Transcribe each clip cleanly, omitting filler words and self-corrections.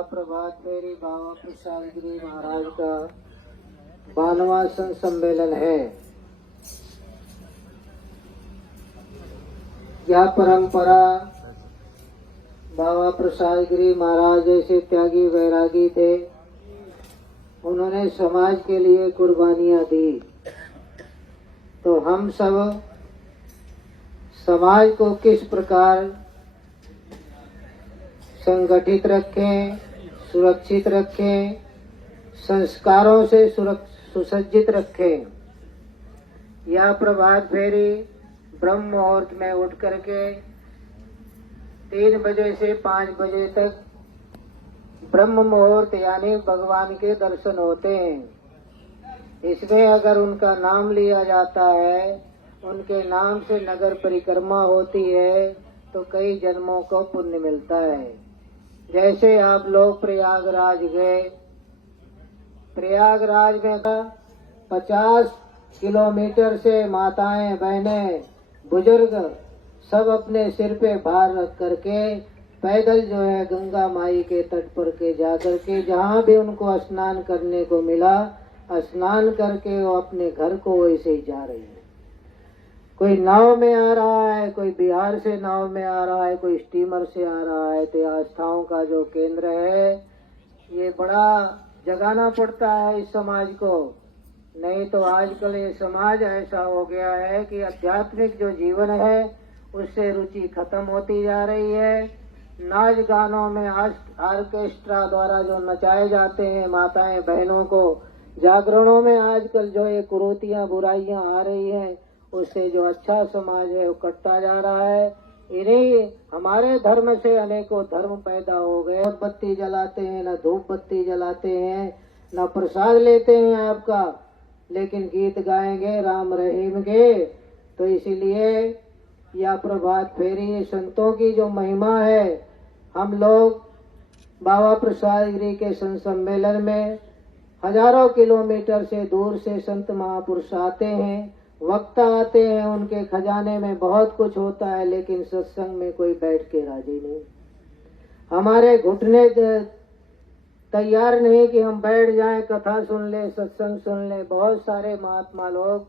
यह प्रभात फेरी बाबा प्रसाद गिरी महाराज का 92वां संत सम्मेलन है। यह परंपरा बाबा प्रसाद गिरी महाराज जैसे त्यागी वैरागी थे, उन्होंने समाज के लिए कुर्बानियां दी। तो हम सब समाज को किस प्रकार संगठित रखें, सुरक्षित रखें, संस्कारों से सुसज्जित रखें। यह प्रभात फेरी ब्रह्म मुहूर्त में उठ करके 3 बजे से 5 बजे तक ब्रह्म मुहूर्त यानी भगवान के दर्शन होते हैं। इसमें अगर उनका नाम लिया जाता है, उनके नाम से नगर परिक्रमा होती है, तो कई जन्मों को पुण्य मिलता है। जैसे आप लोग प्रयागराज गए, प्रयागराज में 50 किलोमीटर से माताएं बहनें बुजुर्ग सब अपने सिर पे भार रख करके पैदल जो है गंगा माई के तट पर के जा करके जहाँ भी उनको स्नान करने को मिला, स्नान करके वो अपने घर को वैसे ही जा रही है। कोई नाव में आ रहा है, कोई बिहार से नाव में आ रहा है, कोई स्टीमर से आ रहा है। तो आस्थाओं का जो केंद्र है, ये बड़ा जगाना पड़ता है इस समाज को। नहीं तो आजकल ये समाज ऐसा हो गया है कि आध्यात्मिक जो जीवन है उससे रुचि खत्म होती जा रही है। नाच गानों में ऑर्केस्ट्रा द्वारा जो नचाए जाते हैं माताएं बहनों को, जागरणों में आजकल जो ये कुरीतियां बुराइयां आ रही हैं, उससे जो अच्छा समाज है वो कटता जा रहा है। इन्हीं हमारे धर्म से अनेकों धर्म पैदा हो गए। बत्ती जलाते हैं, न धूप बत्ती जलाते हैं, न प्रसाद लेते हैं आपका, लेकिन गीत गाएंगे राम रहीम के। तो इसीलिए यह प्रभात फेरी संतों की जो महिमा है, हम लोग बाबा प्रसाद गिरी के संत सम्मेलन में हजारों किलोमीटर से दूर से संत महापुरुष आते हैं, वक्ता आते हैं। उनके खजाने में बहुत कुछ होता है, लेकिन सत्संग में कोई बैठ के राजी नहीं। हमारे घुटने तैयार नहीं कि हम बैठ जाएं, कथा सुन लें, सत्संग सुन लें। बहुत सारे महात्मा लोग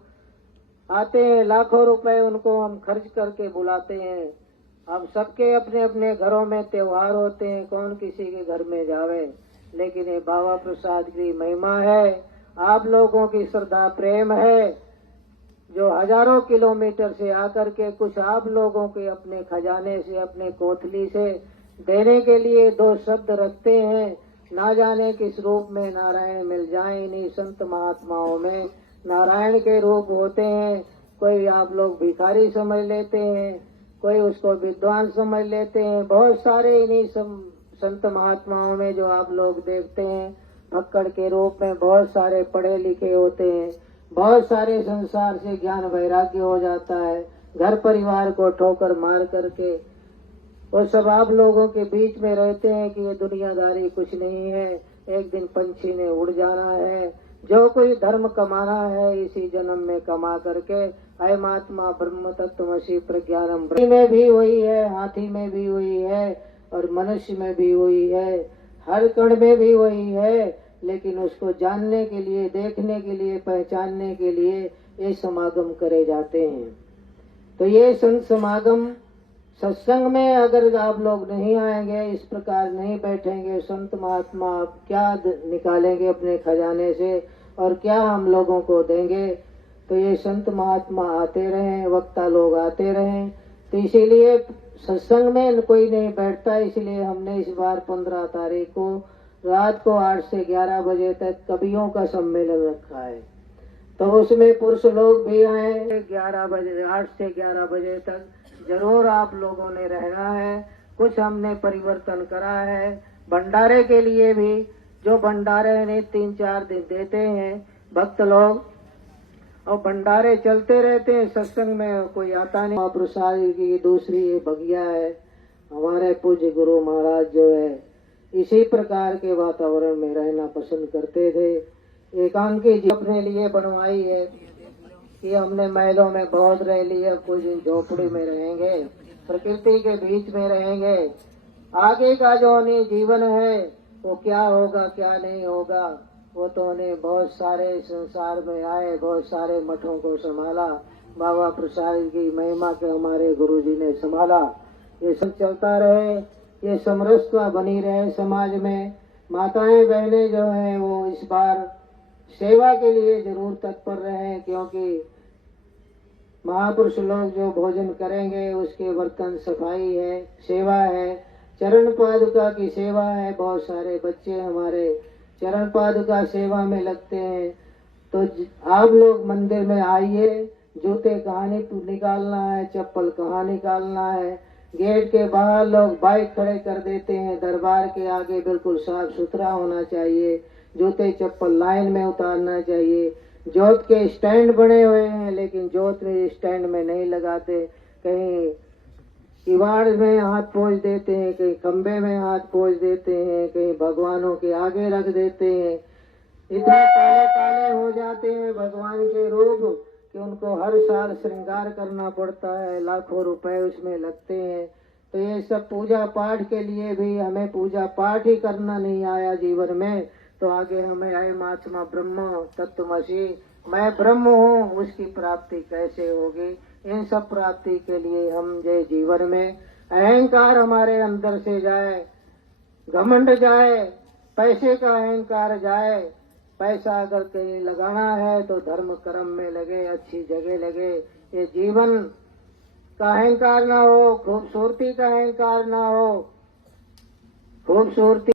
आते हैं, लाखों रुपए उनको हम खर्च करके बुलाते हैं। अब सबके अपने अपने घरों में त्योहार होते हैं, कौन किसी के घर में जावे। लेकिन ये बाबा प्रसाद की महिमा है, आप लोगों की श्रद्धा प्रेम है, जो हजारों किलोमीटर से आकर के कुछ आप लोगों के अपने खजाने से, अपने कोठली से देने के लिए 2 शब्द रखते हैं। ना जाने किस रूप में नारायण मिल जाए। इन्हीं संत महात्माओं में नारायण के रूप होते हैं। कोई आप लोग भिखारी समझ लेते हैं, कोई उसको विद्वान समझ लेते हैं। बहुत सारे इन्हीं संत महात्माओं में जो आप लोग देखते हैं, भक्कड़ के रूप में बहुत सारे पढ़े लिखे होते हैं। बहुत सारे संसार से ज्ञान वैराग्य हो जाता है, घर परिवार को ठोकर मार करके वो सब आप लोगों के बीच में रहते हैं कि ये दुनियादारी कुछ नहीं है, एक दिन पंछी ने उड़ जाना है। जो कोई धर्म कमाना है इसी जन्म में कमा करके अय महात्मा ब्रह्म तत्वमसि प्रज्ञानम में भी वही है, हाथी में भी वही है, और मनुष्य में भी वही है, हर कण में भी वही है। लेकिन उसको जानने के लिए, देखने के लिए, पहचानने के लिए ये समागम करे जाते हैं। तो ये संत समागम सत्संग में अगर आप लोग नहीं आएंगे, इस प्रकार नहीं बैठेंगे, संत महात्मा आप क्या निकालेंगे अपने खजाने से और क्या हम लोगों को देंगे। तो ये संत महात्मा आते रहें, वक्ता लोग आते रहें। तो इसीलिए सत्संग में कोई नहीं बैठता। इसलिए हमने इस बार 15 तारीख को रात को 8 से 11 बजे तक कवियों का सम्मेलन रखा है। तो उसमें पुरुष लोग भी आए। 11 बजे 8 से 11 बजे तक जरूर आप लोगों ने रहना है। कुछ हमने परिवर्तन करा है भंडारे के लिए भी, जो भंडारे ने 3-4 दिन देते हैं भक्त लोग, और भंडारे चलते रहते हैं। सत्संग में कोई आता नहीं। प्रसाद की दूसरी ये बगिया है। हमारे पूज्य गुरु महाराज जो है इसी प्रकार के वातावरण में रहना पसंद करते थे। एकांकी जी अपने लिए बनवाई है कि हमने महलों में बहुत रह लिया, कुछ झोपड़ी में रहेंगे, प्रकृति के बीच में रहेंगे। आगे का जो जीवन है वो क्या होगा क्या नहीं होगा, वो तो उन्हें बहुत सारे संसार में आए, बहुत सारे मठों को संभाला, बाबा प्रसाद की महिमा के हमारे गुरुजी ने संभाला। ये सब चलता रहे, ये समरसता बनी रहे समाज में। माताएं बहनें जो हैं वो इस बार सेवा के लिए जरूर तत्पर रहे, क्योंकि महापुरुष लोग जो भोजन करेंगे उसके बर्तन सफाई है, सेवा है, चरण पादुका की सेवा है। बहुत सारे बच्चे हमारे चरण पादुका सेवा में लगते हैं। तो आप लोग मंदिर में आइए, जूते कहाँ निकालना है, चप्पल कहाँ निकालना है। गेट के बाहर लोग बाइक खड़े कर देते हैं, दरबार के आगे बिल्कुल साफ सुथरा होना चाहिए, जूते चप्पल लाइन में उतारना चाहिए। जोत के स्टैंड बने हुए हैं, लेकिन जोत में स्टैंड में नहीं लगाते, कहीं किवाड़ में हाथ पोंछ देते हैं, कहीं खंबे में हाथ पोंछ देते हैं, कहीं भगवानों के आगे रख देते हैं। इतने काले काले हो जाते हैं भगवान के रूप कि उनको हर साल श्रृंगार करना पड़ता है, लाखों रुपए उसमें लगते हैं। तो ये सब पूजा पाठ के लिए भी हमें पूजा पाठ ही करना नहीं आया जीवन में, तो आगे हमें आए महात्मा ब्रह्म तत्वमसि, मैं ब्रह्म हूँ, उसकी प्राप्ति कैसे होगी। इन सब प्राप्ति के लिए हम जो जीवन में अहंकार हमारे अंदर से जाए, घमंड जाए, पैसे का अहंकार जाए। पैसा अगर कहीं लगाना है तो धर्म कर्म में लगे, अच्छी जगह लगे। ये जीवन का अहंकार ना हो, खूबसूरती का अहंकार ना हो। खूबसूरती